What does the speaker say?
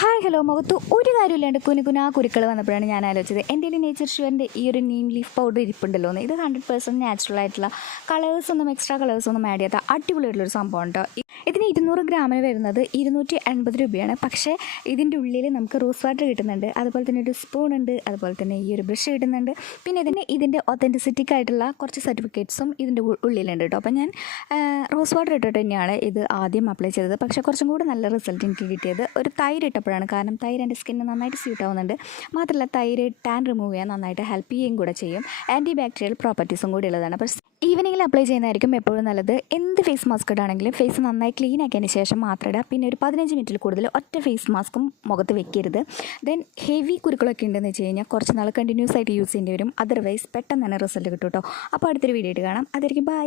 Hi hello മുഖത്ത് ഒരു കാര്യമില്ലാണ്ട് കുനുകുനാ കുരുക്കൾ വന്നപ്പോഴാണ് ഞാൻ ആലോചിച്ചത് എൻ്റെ നേച്ചർ ഷുവറിൻ്റെ ഈ ഒരു നീം ലീഫ് പൗഡർ ഇരിപ്പുണ്ടല്ലോ എന്ന്. ഇത് 100% നാച്ചുറൽ ആയിട്ടുള്ള എക്സ്ട്രാ കളേഴ്സൊന്നും ആഡ് ചെയ്യാത്ത അടിപൊളിയായിട്ടുള്ളൊരു സംഭവം ഉണ്ടോ. ഇതിന് 200 ഗ്രാമിന് വരുന്നത് 280 രൂപയാണ്. പക്ഷേ ഇതിൻ്റെ ഉള്ളിൽ നമുക്ക് റോസ് വാട്ടർ കിട്ടുന്നുണ്ട്, അതുപോലെ തന്നെ ഒരു സ്പൂൺ ഉണ്ട്, അതുപോലെ തന്നെ ഈ ഒരു ബ്രഷ് കിട്ടുന്നുണ്ട്. പിന്നെ ഇതിൻ്റെ ഒത്തൻറ്റിസിറ്റിക് ആയിട്ടുള്ള കുറച്ച് സർട്ടിഫിക്കറ്റ്സും ഇതിൻ്റെ ഉള്ളിലുണ്ട് കേട്ടോ. അപ്പോൾ ഞാൻ റോസ് വാട്ടർ ഇട്ടിട്ട് തന്നെയാണ് ഇത് ആദ്യം അപ്ലൈ ചെയ്തത്. പക്ഷേ കുറച്ചും കൂടി നല്ല റിസൾട്ട് എനിക്ക് കിട്ടിയത് ഒരു തൈര് ഇട്ടപ്പോഴാണ്. കാരണം തൈര് എൻ്റെ സ്കിന്നിന് നന്നായിട്ട് സ്യൂട്ട് ആവുന്നുണ്ട്. മാത്രമല്ല തൈര് ടാൻ റിമൂവ് ചെയ്യാൻ നന്നായിട്ട് ഹെൽപ്പ് ചെയ്യുകയും കൂടെ ചെയ്യും. ആൻറ്റി ബാക്ടീരിയൽ പ്രോപ്പർട്ടീസും കൂടി ഉള്ളതാണ്. അപ്പോൾ ഈവനിങ്ങിൽ അപ്ലൈ ചെയ്യുന്നതായിരിക്കും എപ്പോഴും നല്ലത്. എന്ത് ഫേസ് മാസ്ക് ഇടാണെങ്കിലും ഫേസ് നന്നായി ക്ലീൻ ആക്കിയതിന് ശേഷം മാത്രം ഇടുക. പിന്നെ ഒരു 15 മിനിറ്റിൽ കൂടുതൽ ഒറ്റ ഫേസ് മാസ്കും മുഖത്ത് വെക്കരുത്. ദെൻ ഹെവി കുരുക്കളൊക്കെ ഉണ്ടെന്ന് വെച്ച് കഴിഞ്ഞാൽ കുറച്ച് നാൾ കണ്ടിന്യൂസ് ആയിട്ട് യൂസ് ചെയ്യേണ്ടി വരും. അതർവൈസ് പെട്ടെന്ന് തന്നെ റിസൾട്ട് കിട്ടും കേട്ടോ. അപ്പോൾ അടുത്തൊരു വീഡിയോ ആയിട്ട് കാണാം. അതായിരിക്കും ബൈ.